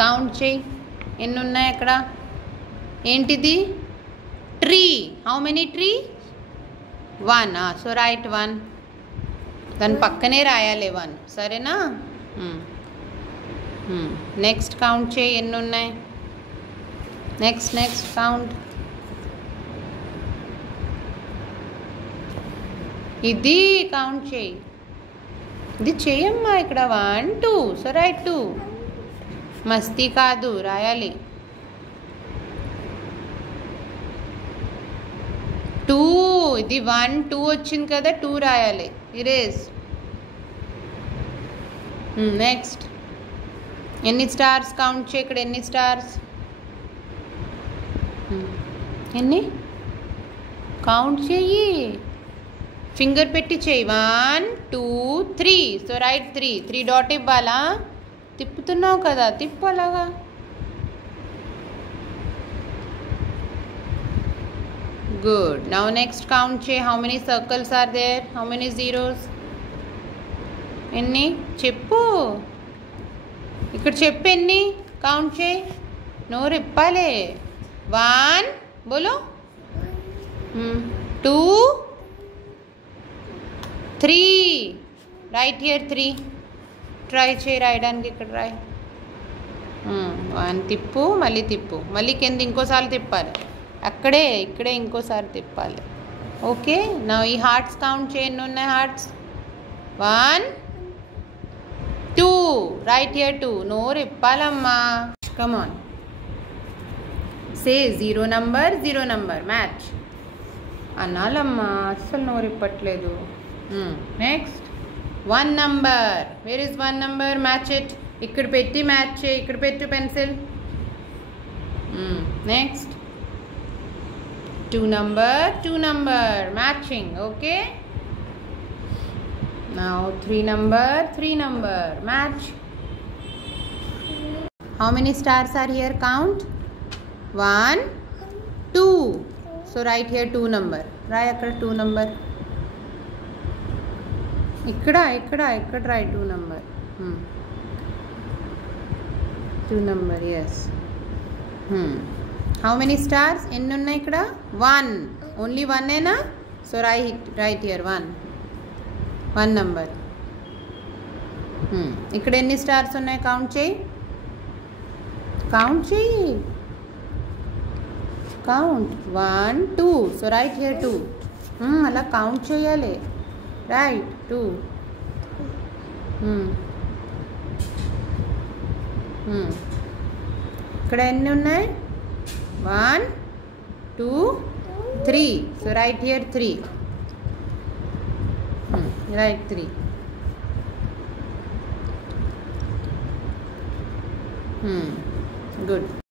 Count చేయి, ఎన్ని ఉన్నాయి అక్కడ. ఏంటిది? Tree. How many tree? 1. So right 1. దాని పక్కనే రాయాలి 1, సరేనా? నెక్స్ట్ కౌంట్ చేయి, ఎన్ని ఉన్నాయి. Next count. ఇది కౌంట్ చేయి, ఇది చేయమ్మా. ఇక్కడ 1 2. So right 2. మస్తీ కాదు, రాయాలి. 2. ఇది 1 2 వచ్చింది కదా, 2 రాయాలి. ఇరేజ్. నెక్స్ట్ ఎన్ని స్టార్స్ కౌంట్ చేయి. ఇక్కడ ఎన్ని స్టార్స్? ఎన్ని కౌంట్ చెయ్యి, ఫింగర్ పెట్టి చెయ్యి. 1 2 3. So right 3. 3 డాట్ ఇవ్వాలా? తిప్పుతున్నావు కదా, తిప్పు అలాగా. Good. Now next count check. How many circles are there? How many zeros? ఎన్ని చెప్పు. ఇక్కడ చెప్పు ఎన్ని కౌంట్ చేయి. నోరు ఇప్పాలే. 1 బోలో. 2 3. Right here 3. ట్రై చేయి రాయడానికి. ఇక్కడ రాయి. 1 తిప్పు, మళ్ళీ తిప్పు, మళ్ళీ కింద ఇంకోసారి తిప్పాలి. ఇక్కడే ఇంకోసారి తిప్పాలి. ఓకే. నా ఈ హార్ట్స్ కౌంట్ చేయి, ఎన్ని ఉన్నాయి హార్ట్స్? 1 2. Right here 2. నోరు ఇప్పాలమ్మా. Come on, say 0 number match అనాలమ్మా. అస్సలు నోరు ఇప్పట్లేదు. Next 1 number. Where is 1 number? Match it. ఇక్కడ పెట్టి మ్యాచ్ చేయి. ఇక్కడ పెట్టు pencil. Next 2 number matching. Okay. Now 3 number match. How many stars are here? Count. 1 2. So write here 2 number. Write akkada 2 number. ikkada write 2 number. 2 number, yes. How many stars? ఎన్ని ఉన్నాయి ఇక్కడ? 1. Only 1 ఏనా? So right here 1 number. ఇక్కడ ఎన్ని stars ఉన్నాయి? Count చేయి. Count 1 2. So right here 2. అలా count చేయాలి. రైట్ 2. ఇక్కడ ఎన్ని ఉన్నాయి? 1 2 3. So right here 3. Right 3. Good.